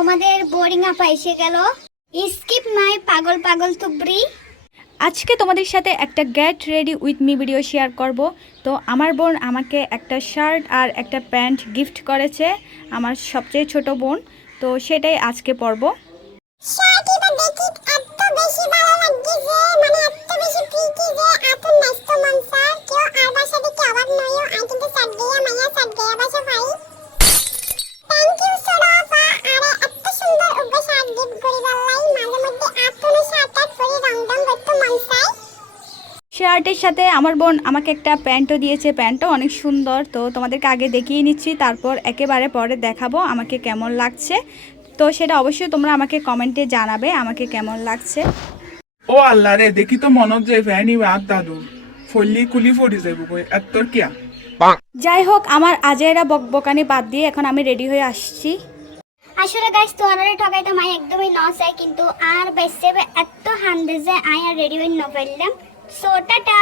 তোমাদের বোরিং আপা এসে গেল। স্কিপ মাই পাগল পাগল তুবরি। আজকে তোমাদের সাথে একটা get ready with me video share করব। তো আমার বোন আমাকে একটা শার্ট আর একটা প্যান্ট গিফট করেছে, আমার সবচেয়ে ছোট বোন। তো সেটাই আজকে পরব। শার্টটা দেখি এত বেশি ভালো লাগছে, মানে এত বেশি প্রীতি যে এত নষ্ট মনসা কেউ আর বাসা থেকে আবার নয়ও আই কিন্তু সাত গয়া মাইয়া সাত গয়া বাসা ভাই। থ্যাংক ইউ সোনাফা। আরে এত সুন্দর উবে শার্ট গিফট করিবার লাই মাঝে মধ্যে এতনো শার্টটা পরি রংডং করতে মনসাই। শার্টের সাথে আমার বোন আমাকে একটা প্যান্টও দিয়েছে, প্যান্টও অনেক সুন্দর। তো তোমাদেরকে আগে দেখিয়ে নিচ্ছি, তারপর একেবারে পরে দেখাবো আমাকে কেমন লাগছে। তো সেটা অবশ্যই তোমরা আমাকে কমেন্টে জানাবে আমাকে কেমন লাগছে। ও আল্লাহ রে, দেখি তো মনত যে ভ্যানি বাদ দাদু ফল্লি কুলি ফরি যাইব কই এত্তর কিয়া। যাই হোক, আমার আজাইরা বকবকানি বাদ দিয়ে এখন আমি রেডি হয়ে আসছি। আসলে গাইস তোমারে ঠকাইতে মাই একদমই নসাই, কিন্তু আর বেসে এত হান্দে যে আই আর রেডি হই ন ফেললাম। So tata.